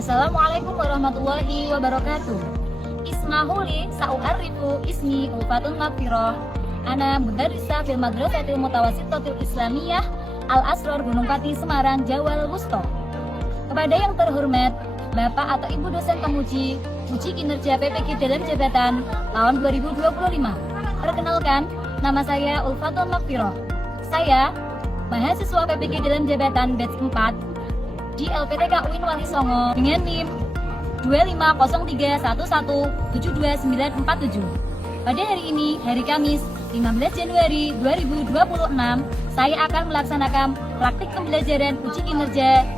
Assalamualaikum warahmatullahi wabarakatuh. Ismahuli sa'u'arifu ismi Ulfatun Magfirah. Ana mudarrisa fil madrasatil mutawassitatil islamiyah Al-Asror Gunung Pati, Semarang, Jawa Wusto. Kepada yang terhormat Bapak atau Ibu dosen penguji uji kinerja PPG dalam jabatan tahun 2025. Perkenalkan, nama saya Ulfatun Magfirah. Saya mahasiswa PPG dalam jabatan batch 4 di LPTK UIN Wali Songo dengan NIM 25031172947. Pada hari ini, hari Kamis 15 Januari 2026, saya akan melaksanakan praktik pembelajaran uji kinerja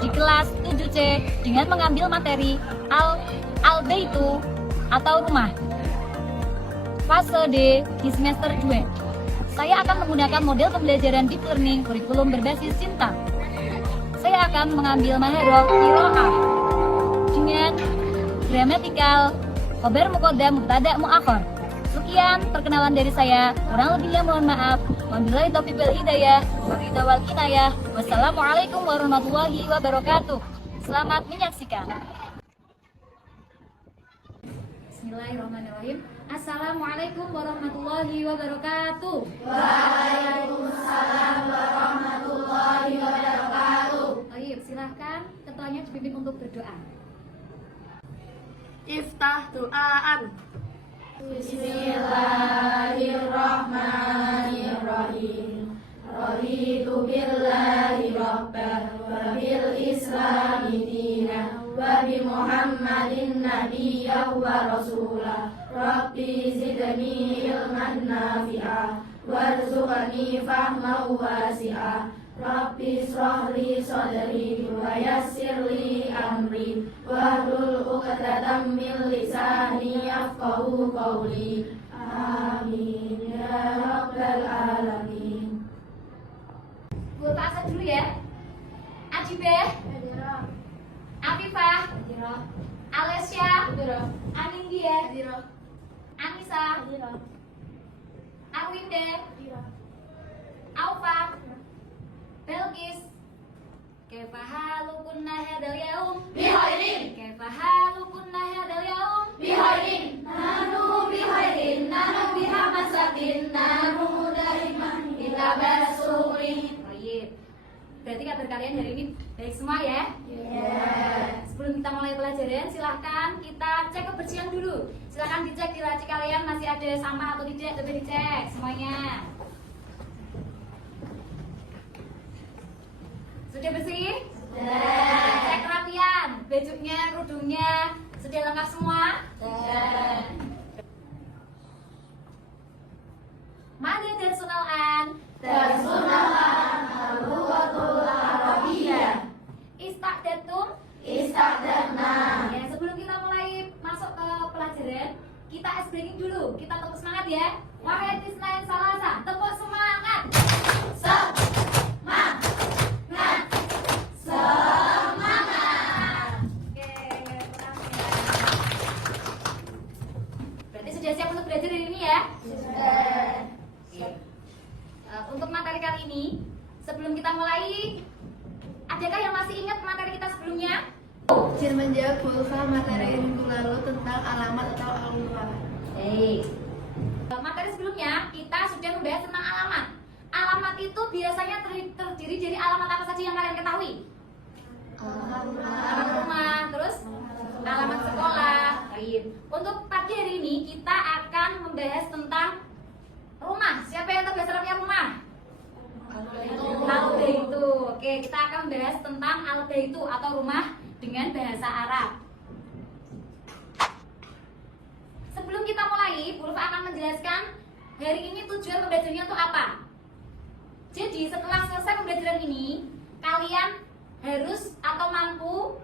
di kelas 7C dengan mengambil materi Al-Baitu atau rumah. Fase D di semester 2. Saya akan menggunakan model pembelajaran deep learning kurikulum berbasis cinta. Saya akan mengambil maharoh qiraah dengan gramatikal, khobar muqaddam, mubtada, muakhar. Sekian perkenalan dari saya. Kurang lebihnya mohon maaf. Wabillahi taufiq wal hidayah. Wal kinayah. Wassalamualaikum warahmatullahi wabarakatuh. Selamat menyaksikan. Bismillahirrahmanirrahim. Assalamualaikum warahmatullahi wabarakatuh. Waalaikumsalam warahmatullahi wabarakatuh. Baik, silahkan ketuanya dipimpin untuk berdoa. Iftah doaan. Bismillahirrahmanirrahim. Raditu billahi rabban wa bil islami dinan wa bi Muhammadin nabiyyan wa rasulah. Rabbi zidni ilman nafi'ah warzuqni fahman wasi'ah. Rabbi israh li sadri wa yassir li amri wahlul 'uqdatam min lisani yafqahu qawli. Amin ya rabbal alamin. Guru Pak dulu ya. Ajibeh, Afifah, Alesya, Anindya, Anissa, Arwinde, Aufa, Belkis. Kaifa halukunna hadal yaum? Bihairin. Kaifa halukunna hadal yaum? Bihairin. Nanu bihairin. Nanu bihamasakin. Nanu daiman kita bersyukur. Baik. Berarti kabar kalian hari ini baik semua ya? Sebelum kita mulai pelajaran, silahkan kita cek kebersihan dulu. Silahkan dicek di laci kalian masih ada sampah atau tidak. Coba dicek semuanya. Sudah bersih? Sudah. Cek kerapian, bajunya, kerudungnya sudah lengkap semua? Sudah. Mari darsunalan. Darsunalan al-lughatul arabiyyah. Istaqdatum. Istaqdatna. Ya, sebelum kita mulai masuk ke pelajaran, kita ice breaking dulu. Kita tepuk semangat ya. Wahai Tisnain Salasa, tepuk semangat. Semangat. Semangat. Oke, berarti sudah siap untuk belajar hari ini ya? Sudah. Oke. Untuk materi kali ini, sebelum kita mulai, adakah yang masih ingat materi kita sebelumnya? Izin menjawab pulsa materi minggu lalu tentang alamat atau al-lughat. Baik. Materi sebelumnya kita sudah membahas tentang alamat. Alamat itu biasanya terdiri dari alamat apa saja yang kalian ketahui? Alamat rumah, terus alamat sekolah. Baik. Untuk pagi hari ini kita akan membahas tentang rumah. Siapa yang tahu bahasa Arabnya rumah? Al-Baitu. Oke, kita akan membahas tentang Al-Baitu atau rumah dengan bahasa Arab. Sebelum kita mulai, Bulfa akan menjelaskan hari ini tujuan pembelajarannya untuk apa. Jadi setelah selesai pembelajaran ini, kalian harus atau mampu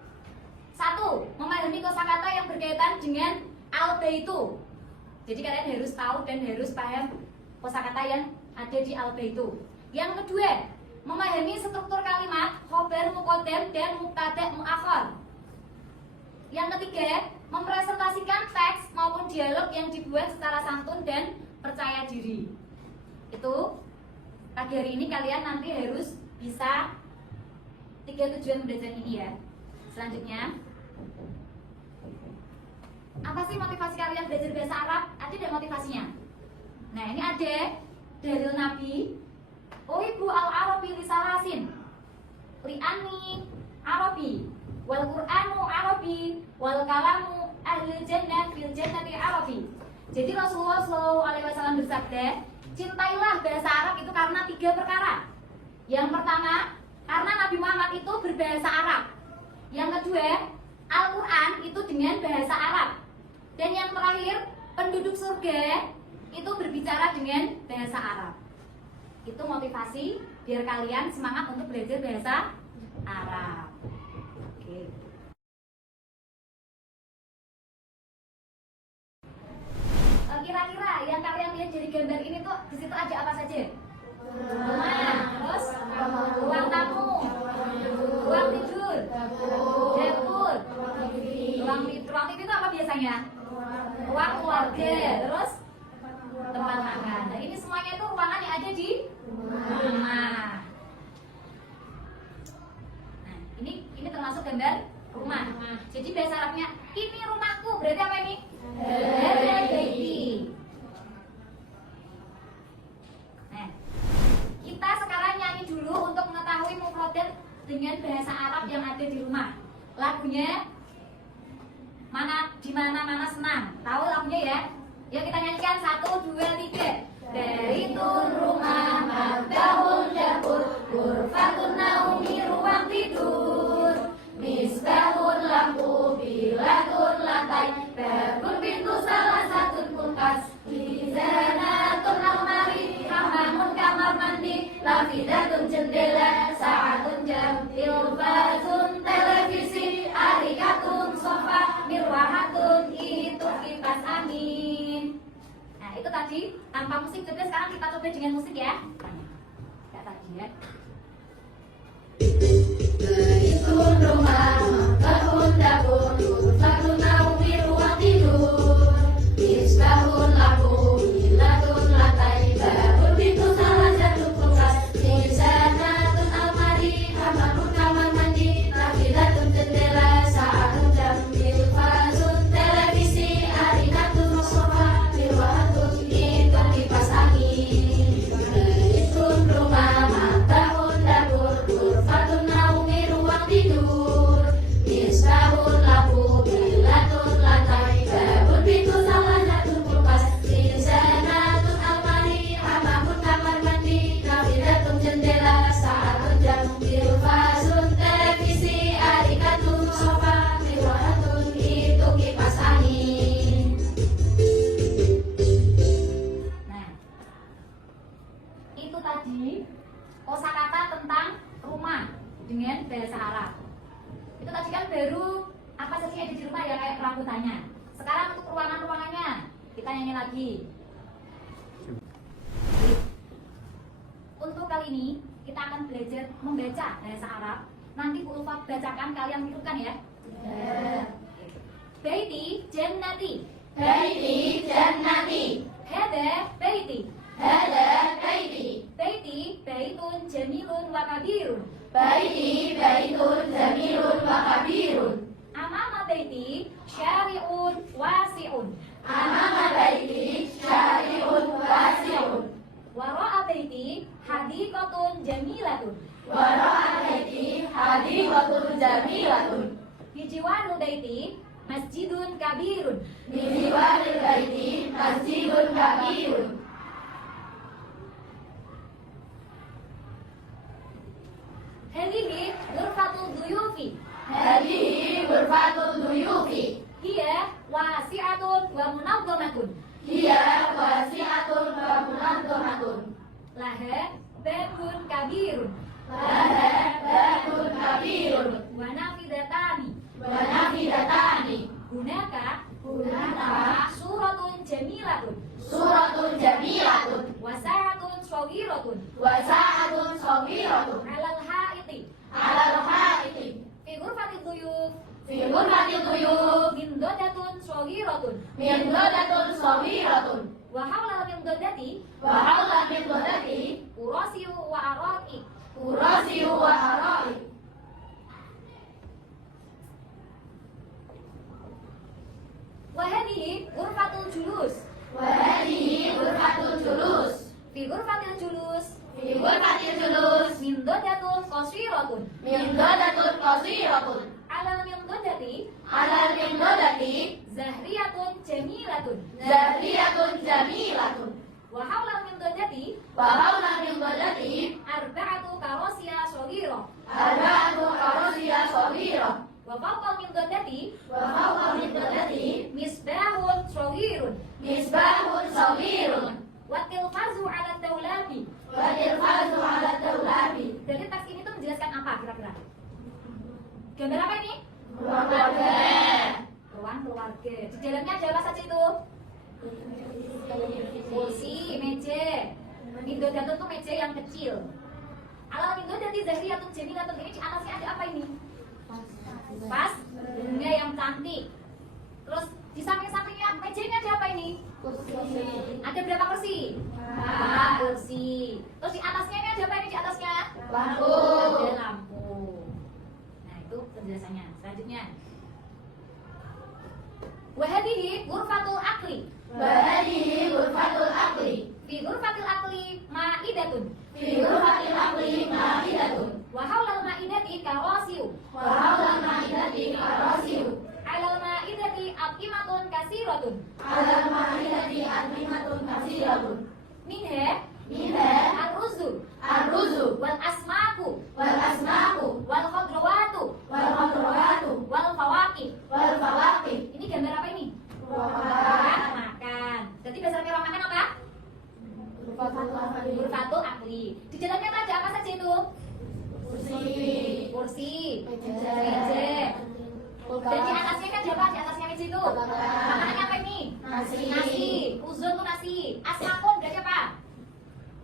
satu, memahami kosakata yang berkaitan dengan Al-Baitu. Jadi kalian harus tahu dan harus paham kosakata yang ada di Al-Baitu. Yang kedua, memahami struktur kalimat khobar muqaddam dan mubtada muakhar. Yang ketiga, mempresentasikan teks maupun dialog yang dibuat secara santun dan percaya diri. Itu pagi hari ini kalian nanti harus bisa 3 tujuan pembelajaran ini ya. Selanjutnya, apa sih motivasi kalian belajar bahasa Arab? Ada tidak motivasinya? Nah, ini ada dalil Nabi. Uhibbu al-Arabi lisalasin, li'anni Arabi, wal Qur'anu Arabi, wal kalamu ahlul jannah fil jannati Arabi. Jadi Rasulullah SAW bersabda, cintailah bahasa Arab itu karena 3 perkara. Yang pertama, karena Nabi Muhammad itu berbahasa Arab. Yang kedua, Al-Quran itu dengan bahasa Arab. Dan yang terakhir, penduduk surga itu berbicara dengan bahasa Arab. Itu motivasi biar kalian semangat untuk belajar bahasa Arab. Oke. Kira-kira yang kalian lihat dari gambar ini tuh di situ ada apa saja? Rumah, terus ruang tamu, ruang tidur, dapur, ruang TV itu apa biasanya? Ruang keluarga, terus tempat makan. Nah, ini semuanya itu ruangan yang ada di rumah. Nah, ini termasuk gambar rumah. Jadi bahasa Arabnya ini rumahku, berarti apa ini? Baby. Nah, kita sekarang nyanyi dulu untuk mengetahui mufradat dengan bahasa Arab yang ada di rumah. Lagunya di mana senang. Tahu lagunya ya? Yuk kita nyanyikan 1, 2, 3. Baitun rumah, maktabun dapur, ghurfatun naumi ruang tidur, misbahun lampu, bilatun lantai, babun pintu salah satu kulkas, mizanatun almari, hamamun kamar mandi, lafidatun jendela, saatun jam, ilfazun televisi, arikatun sofa, mirwahatun itu kipas angin. Nah, itu tadi tanpa musik. Coba sekarang kita coba dengan musik ya. Kayak tadi ya. Baitun rumah, maktabun dapur, ghurfatun naumi ruang tidur, misbahun lampu, bilatun lantai, babun pintu salah satu kulkas, mizanatun almari, hamamun kamar mandi, lafidatun jendela, saatun jam, ilfazun televisi, arikatun sofa, mirwahatun itu kipas angin. Baitun rumah, maktabun dapur, ghurfatun naumi ruang tidur, misbahun lampu, bilatun lantai, babun pintu salah satu kulkas, mizanatun almari, hamamun kamar mandi, lafidatun jendela, saatun jam, ilfazun televisi, arikatun sofa, mirwahatun itu kipas angin. Nah, itu tadi kosakata tentang rumah dengan bahasa Arab. Itu tadi kan baru apa saja yang ada di rumah ya, kayak perabotannya. Sekarang untuk ruangan-ruangannya kita nyanyi lagi. Untuk kali ini kita akan belajar membaca bahasa Arab. Nanti Bu Ulfa bacakan, kalian tirukan ya. Baiti jannati, Baiti jannati, hada baiti, hada baiti, baiti baitun jamilun wa kabirun, baiti baitun jamilun wa kabirun, amama baiti syari'un wasi'un, amama baiti syari'un wasi'un, wara'a baiti hadiqatun jamilatun, wara'a baiti hadiqatun jamilatun, bijiwanul baiti masjidun kabirun, bijiwanil baiti masjidun kabirun. hadihi ghurfatul duyufi, Hadihi ghurfatul duyufi, hiya wasi'atun wa munazzamatun, hiya wasi'atun wa munazzamatun, laha babun kabirun, laha babun kabirun, wa nafidatani, wa nafidatani, hunaka hunaka suratun jamilatun, suratun jamilatun, wa sa'atun shagiratun, wa sa'atun shagiratun, alal haiti, alal haiti, fi ghurfatil duyuf, fi ghurfatil duyuf, min dodatun shagiratun, min dodatun shagiratun, wa hawla min dodati wa hawla min dodati, urasiu wa araqi, urasiu wa ara'i, qasiratun. Mindadatun qasiratun. Alal mindadati Alal mindadati zahriyatun jamilatun. zahriyatun jamilatun. Wa haulal mindadati Wa haula mindadati arba'atu karasiya shaghira. arba'atu karasiya shaghira. Wa fawqa mindadati Wa fawqa mindadati misbahun shaghirun. misbahun shaghirun. Wa tilfazu 'ala dawlabi. Wa tilfazu 'ala dawlabi. Jadi teks ini tuh menjelaskan apa kira-kira? Gambar apa ini? Keluarga. Ruang keluarga. Di dalamnya ada apa saja itu? Kursi, meja. Mindodatun tuh meja yang kecil. Alal mindodati zahriyatun jamilatun, ini di atasnya ada apa ini? Vas, bunga yang cantik. Terus di samping-sampingnya mejanya ada apa ini? Ada berapa kursi? 4 kursi. Terus di atasnya ini ada apa ini di atasnya? Lampu. Ada lampu. Nah, itu penjelasannya. Selanjutnya. Wa hadhihi ghurfatul aqli. Wa hadhihi ghurfatul aqli. Fi ghurfatil aqli ma'idatun. Fi ghurfatil aqli ma'idatun. Wa haulal ma'idati karasiyu. Wa haula ma'idati karasiyu. Alal ma'idati aqimatun kasiratun. Alal ma'idati atmimatun kasiratun. Minha Minha ar-ruzu ar-ruzu wal asmaku wal asmaku wal khadrawatu wal khadrawatu wal fawaqih. wal fawaqih. Ini gambar apa ini? Makan. Makan. Jadi dasarnya ruang makan apa? Ghurfatul aqli. Di dalamnya ada apa saja itu? Kursi, meja. Dan di atasnya kan ada apa? Di atasnya meja itu. Makanannya apa ini? Nasi. Uzun tuh nasi. Asmakun berarti apa?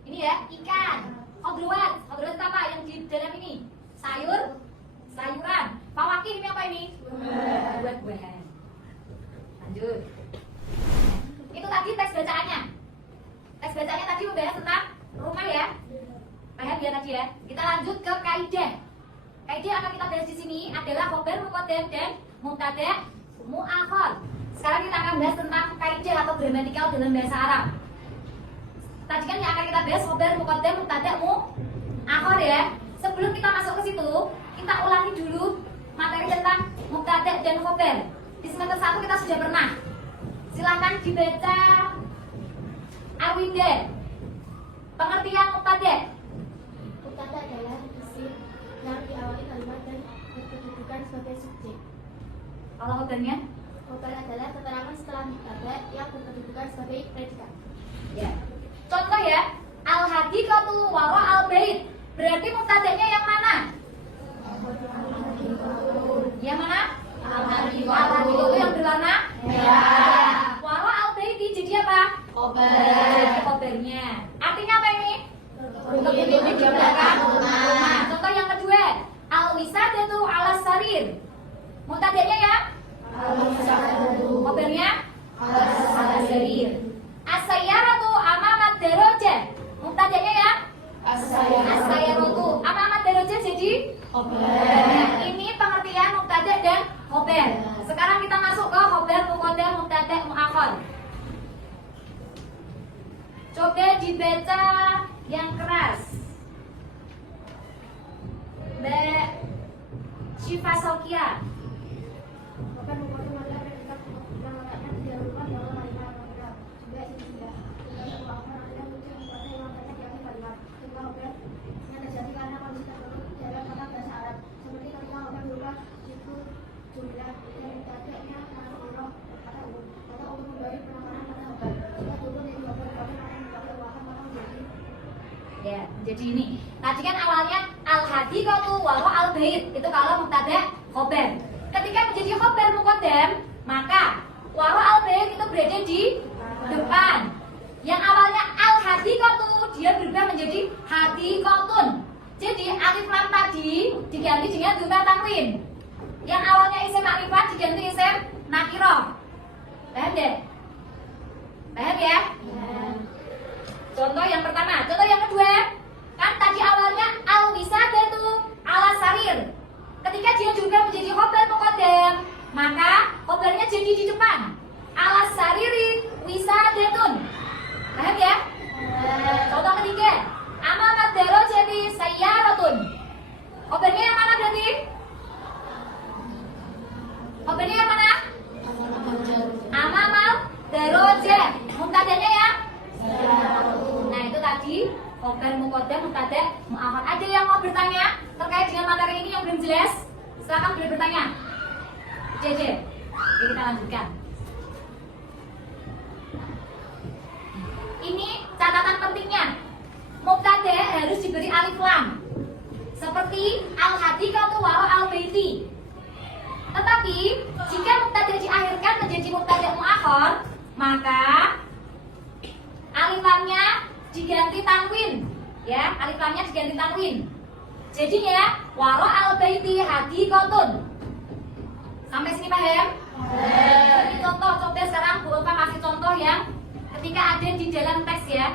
Ini ya, ikan. Khadrawat. Khadrawat itu apa yang di dalam ini? Sayuran. Fawaqih ini apa ini? Buah-buahan. Lanjut. Itu tadi teks bacaannya. Teks bacaannya tadi membahas tentang rumah ya. Paham ya tadi ya? Kita lanjut ke kaidah. Kaidah yang akan kita bahas di sini adalah khobar, muqaddam dan mubtada' mu'akhar. Sekarang kita akan bahas tentang kaidah atau gramatikal dalam bahasa Arab. Tadi kan yang akan kita bahas khobar, muqaddam, mubtada' mu'akhar ya. Sebelum kita masuk ke situ, kita ulangi dulu materi tentang mubtada' dan khobar. Di semester 1 kita sudah pernah. Silakan dibaca Arwinda. Pengertian mubtada'. Mubtada adalah isim yang diawali kalimat dan berkedudukan sebagai subjek. Kalau khobarnya? Khobar adalah keterangan setelah mubtada yang berkedudukan sebagai predikat. Ya. Contoh ya, al-hadiqatu wara al-bait. Berarti mubtada'nya yang mana? Yang mana? Al-hadiqatu yang berwarna merah. Wara al-bait jadi apa? Jadi khobarnya. Artinya apa ini? Berdiri di belakang rumah. Contoh yang kedua, al-wisadatu ala sarir. Mubtada'nya ya? Khobarnya ala sarir. As-sayyaratu amamat darajah. Mubtada'nya ya? As-sayyaratu amamat darajah jadi khobar. Ini pengertian mubtada' dan khobar. Sekarang kita masuk ke khobar, muqaddam, mubtada', mu'akhar. Coba dibaca yang keras. Mbak Syifa Sokia. Khobar muqaddam adalah predikat yang letaknya di dalam rumah yang kalimat khobar. Juga istilah. Mubtada mu'akhar adalah wujud mubtada yang letaknya di akhir kalimat. Contoh khobar yang terjadi karena kondisi tertentu dalam kata bahasa Arab. Seperti ketika khobar berupa itu jumlah yang mubtada'nya kata umum, kata umum. Kata umum memberi penekanan pada khobar. Jika turun dari khobar akan mubtada mu'akhar maka menjadi Ya, jadi ini. Tadi kan awalnya al-hadiqatu wara al-bait. Itu kalau mubtada' khobar. Ketika menjadi khobar muqaddam, maka wara al-bait itu berada di depan. Yang awalnya al-hadiqatu dia berubah menjadi hadiqatun. Jadi alif lam tadi diganti dengan dhamma tanwin. Yang awalnya isim makrifat diganti isim nakirah. Paham deh? Paham ya? Contoh yang pertama, contoh yang kedua. Kan tadi awalnya al-wisadatu ala sarir. Ketika dia juga menjadi khobar muqaddam, maka khobarnya jadi di depan. Ala sariri wisadatun. Paham ya? Contoh ketiga, amamat darajati sayyaratun. yang belum jelas, silakan boleh bertanya. JJ, oke, kita lanjutkan. Ini catatan pentingnya. Mubtada harus diberi alif lam. Seperti al-hadikatu waro al-baiti. Tetapi jika mubtada diakhirkan menjadi mubtada muakhar, maka alif lamnya diganti tanwin. Ya, alif lamnya diganti tanwin. Jadinya waro al-baiti hadikatun. Sampai sini paham? Ini contoh, coba sekarang Bu Ulfa kasih contoh yang ketika ada di dalam teks ya.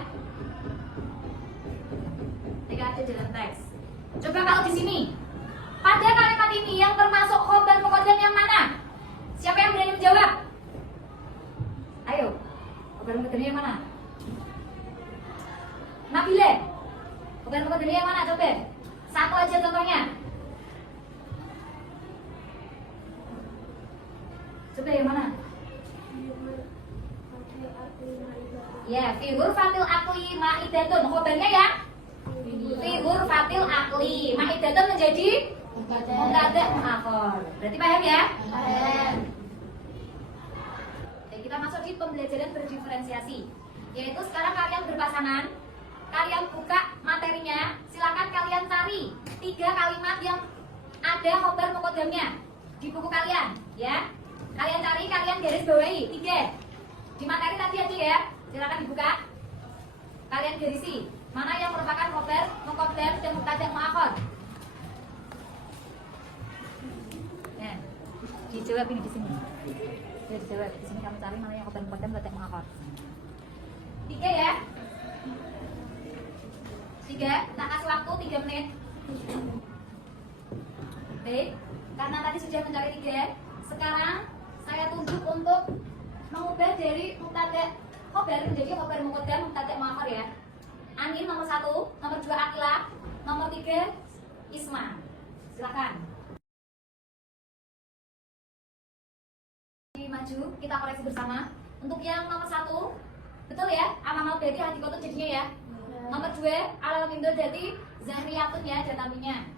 Ketika ada di dalam teks. Coba kalau di sini, pada kalimat ini yang termasuk khobar muqaddam yang mana? Siapa yang berani menjawab? Ayo, khobar muqaddamnya yang mana? Nabile, khobar muqaddamnya yang mana? Coba, satu aja contohnya. Coba yang mana? Ya, fi ghurfatil aqli ma'idatun. Khobarnya ya? Fi ghurfatil aqli ma'idatun menjadi mubtada muakhar. Berarti paham ya? Paham. Oke, kita masuk di pembelajaran berdiferensiasi. Yaitu sekarang kalian berpasangan, kalian buka materinya, silakan kalian cari 3 kalimat yang ada khobar muqaddamnya di buku kalian, ya. Kalian cari, kalian garis bawahi 3 di materi tadi aja ya. Silakan dibuka. Kalian garisi mana yang merupakan khobar muqaddam dan mubtada muakhar. Ya, dijawab ini di sini. Ya, dijawab di sini, kamu cari mana yang khobar muqaddam dan mubtada muakhar. 3 ya. 3, tak kasih waktu 3 menit. Baik, karena tadi sudah mencari 3, sekarang saya tunjuk untuk mengubah dari mubtada khobar menjadi khobar muqaddam mubtada muakhar ya. Anin nomor 1, nomor 2 Akila, nomor 3 Isma. Silakan. Maju, kita koreksi bersama. Untuk yang nomor 1, betul ya? Amamal berarti hati kotor jadinya ya. Nomor 2 alal mindo jadi zahriyatun ya dataminya.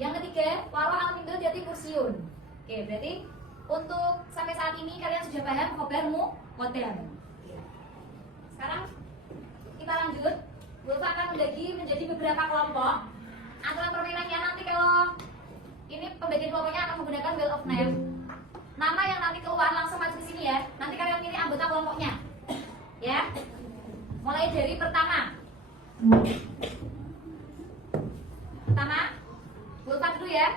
Yang ketiga waro al mindo jadi kursiun. Oke, berarti untuk sampai saat ini kalian sudah paham khobar muqaddam. Sekarang kita lanjut. Ulfa akan membagi menjadi beberapa kelompok. Aturan permainannya nanti kalau ini pembagian kelompoknya akan menggunakan wheel of name. Nama yang nanti keluar langsung maju ke sini ya. Nanti kalian pilih anggota kelompoknya. Ya. Mulai dari pertama. Pertama, Ulfa dulu ya.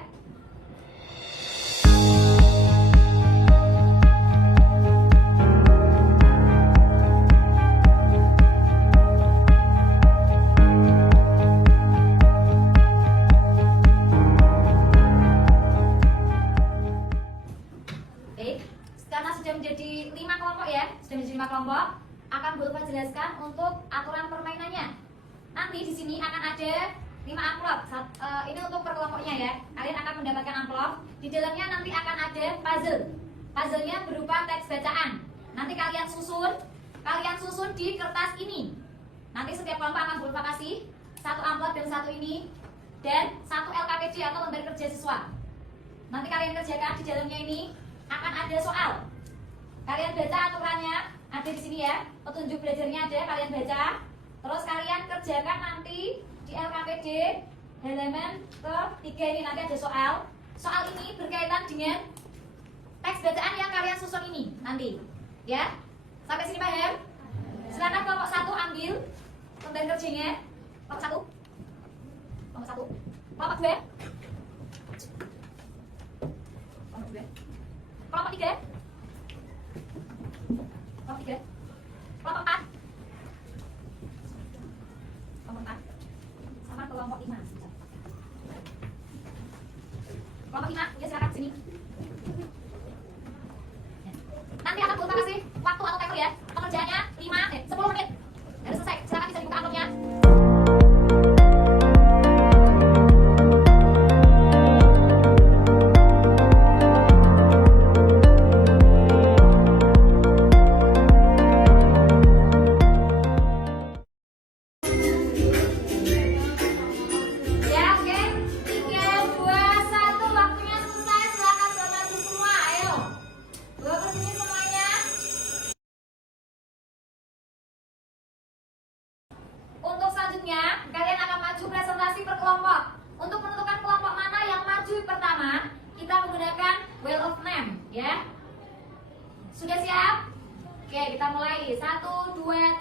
Menjadi 5 kelompok ya, sudah menjadi 5 kelompok. Akan Bu Ulfa jelaskan untuk aturan permainannya. Nanti di sini akan ada 5 amplop. Ini untuk per kelompoknya ya. Kalian akan mendapatkan amplop. Di dalamnya nanti akan ada puzzle. Puzzle-nya berupa teks bacaan. Nanti kalian susun di kertas ini. Nanti setiap kelompok akan Bu Ulfa kasih 1 amplop dan 1 ini dan 1 LKPD atau lembar kerja siswa. Nanti kalian kerjakan di dalamnya ini akan ada soal. Kalian baca aturannya, ada di sini ya. Petunjuk belajarnya ada, kalian baca. Terus kalian kerjakan nanti di LKPD halaman ke-3 ini nanti ada soal. Soal ini berkaitan dengan teks bacaan yang kalian susun ini nanti. Ya. Sampai sini paham? Silakan kelompok 1 ambil lembar kerjanya. Kelompok 1. Kelompok 1. Kelompok 2. Kelompok 2. Kelompok 3. Kelompok 3. Kelompok 4. Kelompok 4. Sama kelompok 5. Kelompok 5, ya silakan sini. Nanti akan Ulfa kasih waktu atau timer ya. Pengerjaannya 10 menit. Harus selesai. Silakan bisa dibuka amplopnya. Ya, oke. 3, 2,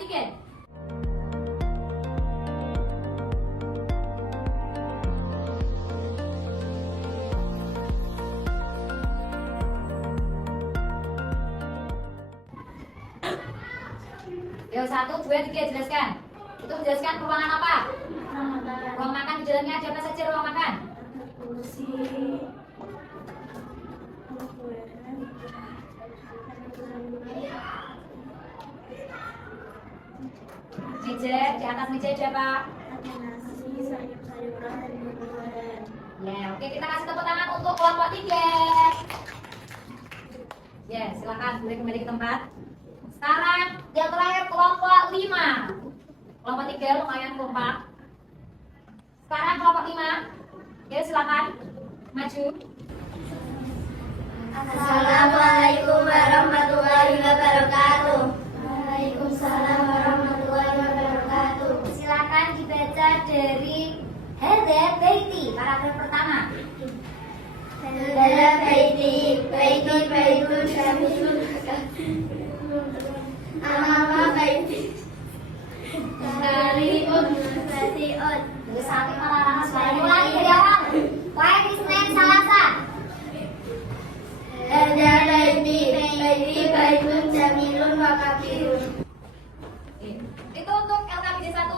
oksigen. Yo, 1, 2, 3, jelaskan. Itu menjelaskan ruangan apa? Ruang makan. Di dalamnya ada apa saja ruang makan? kursi, Meja, di atas meja ada apa? ada nasi, sayur-sayuran, dan buah-buahan. Ya, oke, kita kasih tepuk tangan untuk kelompok 3. Ya, silakan boleh kembali ke tempat. Sekarang yang terakhir kelompok 5. Kelompok 3 lumayan kompak. Sekarang kelompok 5. Ya, silakan maju. Assalamualaikum warahmatullahi wabarakatuh. Waalaikumsalam warahmatullahi wabarakatuh. Silakan dibaca dari Hadza Baiti, paragraf pertama. Hadza baiti, baitun syamsun. Amama baiti. Sariun basiun. Terus sampai malah ulangi dari awal. Mulai Senin Selasa. Hadza baiti, baitun jamilun wa kabirun. Itu untuk LKPD 1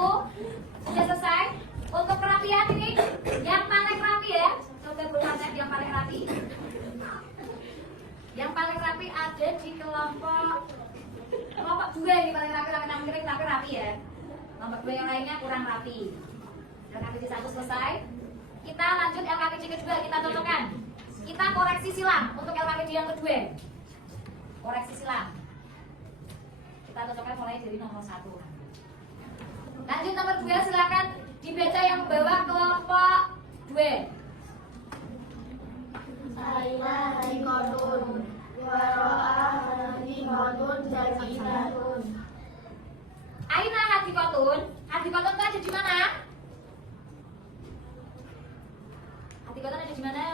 sudah selesai. Untuk kerapian ini yang paling rapi ya. Coba berpraktek yang paling rapi. Yang paling rapi ada di kelompok 2 ini paling rapi, rapi ya. Kelompok 2 yang lainnya kurang rapi. LKPD 1 selesai. Kita lanjut LKPD kedua, kita cocokkan. Kita koreksi silang untuk LKPD yang kedua. Koreksi silang. Kita cocokkan mulai dari nomor 1. Lanjut nomor 2, silakan dibaca yang bawah kelompok 2. Aina haikotun, waro'a haikotun jaminatun. Aina hadikotun? Hadikotun itu ada di mana? Hadikotun ada di mana?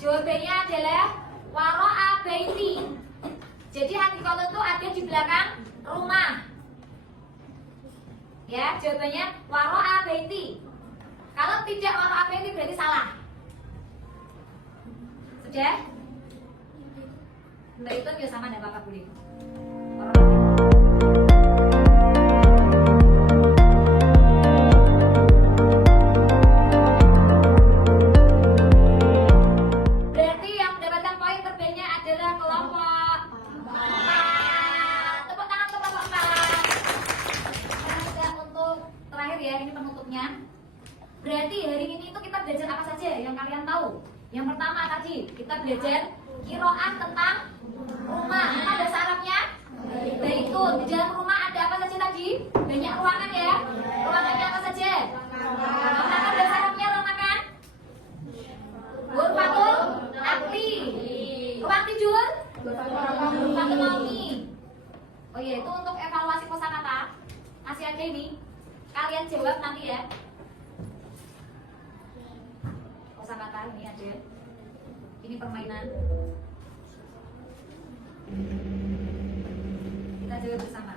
Jawabannya adalah waro'a baiti. Jadi hadikotun itu ada di belakang rumah. Ya, jawabannya waro'a baiti. Kalau tidak waro'a baiti berarti salah. Sudah? Mbak itu ya sama, enggak apa-apa boleh. Berarti yang mendapatkan poin terbaiknya adalah kelompok 4. Tepuk tangan untuk kelompok 4. Sekarang kita untuk terakhir ya, ini penutupnya. Berarti hari ini itu kita belajar apa saja yang kalian tahu? Yang pertama tadi kita belajar qiraat tentang rumah. Ada bahasa Arabnya? Baitun. Di dalam rumah ada apa saja tadi? Banyak ruangan ya. Ruangannya apa saja? Apa bahasa Arabnya ruang makan? Ghurfatul akli. Ruang tidur? Ghurfatul naumi. Oh iya, itu untuk evaluasi kosakata. Masih ada ini. Kalian jawab nanti ya. Kosakata ini ada. Ini permainan. Kita jawab bersama.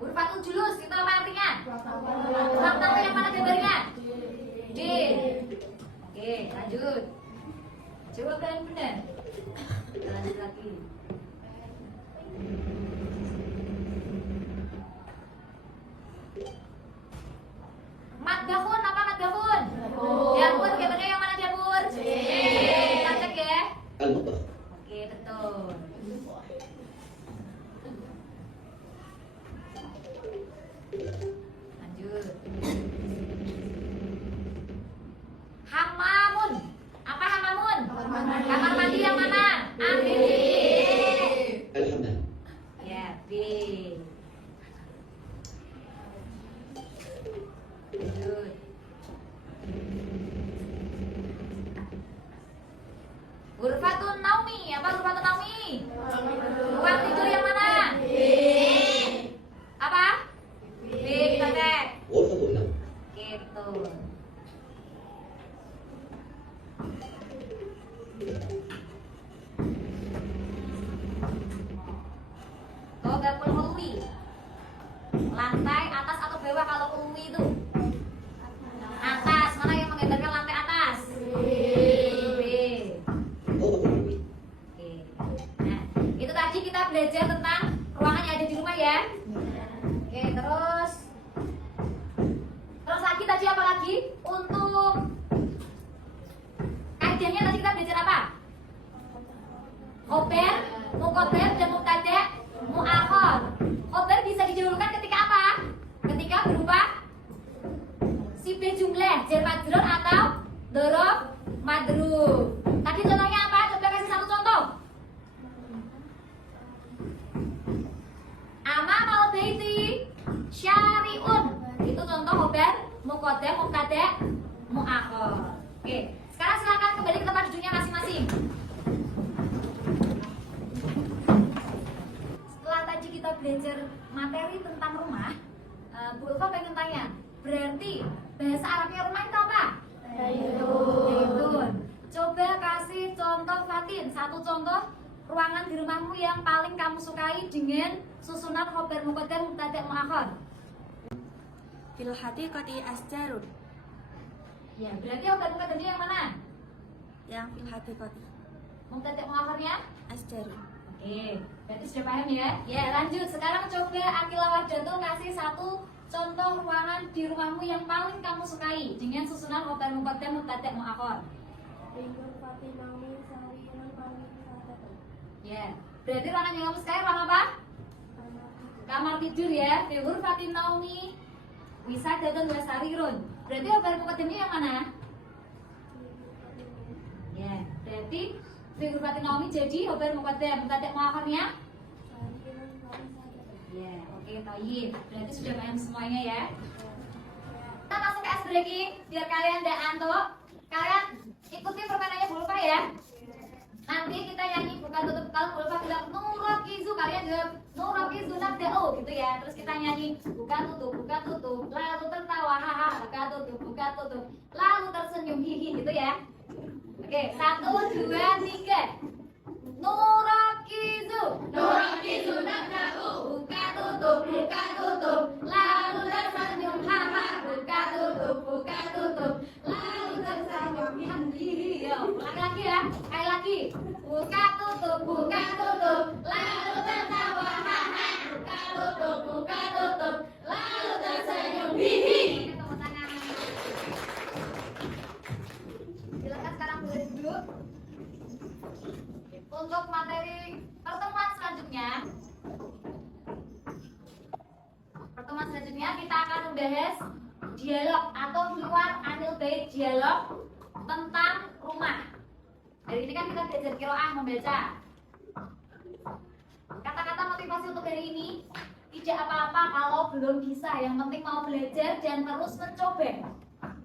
Ghurfatul julus itu apa artinya? Ruang tamu yang mana gambarnya? D. Oke, lanjut. Jawaban benar. Kita lanjut lagi. Madgahun apa madgahun? Dapur, gambarnya yang mana dapur? Kita cek ya. Oke, betul. Lanjut. Hamamun. Apa hamamun? Kamar mandi yang mana? A, B, C. Lantai atas atau bawah kalau umi itu? Atas. Mana yang menggambarkan lantai atas? B. Oke. Nah, itu tadi kita belajar tentang ruangan yang ada di rumah ya. Oke, terus lagi tadi apa lagi? Untuk kaidahnya tadi kita belajar apa? Khobar, muqaddam dan mubtada, muakhar. Khobar bisa didahulukan ketika apa? Ketika berupa sifat jumlah, jar majrur atau dzaraf madruf. Tadi contohnya apa? Coba kasih satu contoh. Amamal baiti syari'un. Itu contoh khobar, muqaddam, mubtada, muakhar. Oke, sekarang silakan kembali ke tempat duduknya masing-masing. Setelah tadi kita belajar materi tentang rumah, Bu Ulfa pengen tanya, berarti bahasa Arabnya rumah itu apa? Baitun. Coba kasih contoh Fatin, satu contoh ruangan di rumahmu yang paling kamu sukai dengan susunan khobar, muqaddam, mubtada, muakhar. Fil hadiqati asjarun. Ya, berarti khobar muqaddamnya yang mana? Yang fil hadiqati Mubtada, muakharnya? asjarun. Oke, berarti sudah paham ya? Ya, lanjut. Sekarang coba Akila Wardanto kasih satu contoh ruangan di rumahmu yang paling kamu sukai dengan susunan khobar, muqaddam, mubtada, muakhar. Ya, berarti ruangan yang kamu sukai ruangan apa? Kamar tidur ya. Fi ghurfatin naumi wisadatun wa sarirun. Berarti khobar muqaddamnya yang mana? Ya, berarti fi ghurfatin naumi jadi khobar muqaddam, mubtada, muakharnya? Ya, oke, tayyib. Berarti sudah paham semuanya ya. Kita langsung ke ice breaking biar kalian tidak ngantuk. Kalian ikuti permainannya Bu Ulfa ya. Nanti kita nyanyi buka tutup, kalau Bu Ulfa bilang nurakizu, kalian jawab nurakizu nabda'u gitu ya. Terus kita nyanyi buka tutup, lalu tertawa haha, buka tutup, lalu tersenyum hihi gitu ya. Oke, 1, 2, 3. Nurakizu nabda'u. buka tutup, lalu tersenyum haha, buka tutup, lalu tersenyum hihi. Yo, ulang lagi ya, sekali lagi. Buka tutup, lalu tertawa haha, buka tutup, lalu tersenyum hihi. Tepuk tangan. Silakan sekarang boleh duduk. Untuk materi pertemuan selanjutnya kita akan membahas dialog atau luar anil bait, dialog tentang rumah. Hari ini kan kita belajar qiraah membaca. Kata-kata motivasi untuk hari ini, tidak apa-apa kalau belum bisa, yang penting mau belajar dan terus mencoba.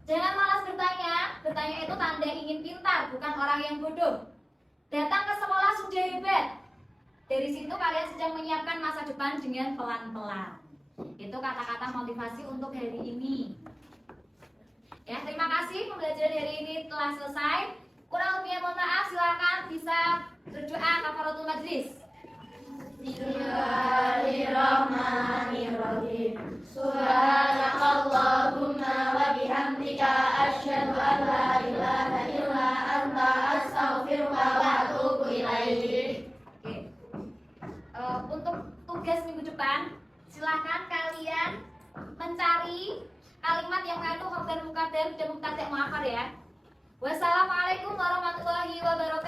Jangan malas bertanya, bertanya itu tanda ingin pintar, bukan orang yang bodoh. Datang ke sekolah sudah hebat. Dari situ kalian sedang menyiapkan masa depan dengan pelan-pelan. Itu kata-kata motivasi untuk hari ini. Ya, terima kasih pembelajaran hari ini telah selesai. Kurang lebihnya mohon maaf, silakan bisa berdoa kafaratul majlis. Bismillahirrahmanirrahim. Subhanakallahumma wa bihamdika asyhadu an la ilaha illa anta astaghfiruka wa atubu ilaik. Oke. Untuk tugas minggu depan, silakan kalian mencari kalimat yang mengandung khobar muqaddam dan mubtada muakhar ya. Wassalamualaikum warahmatullahi wabarakatuh.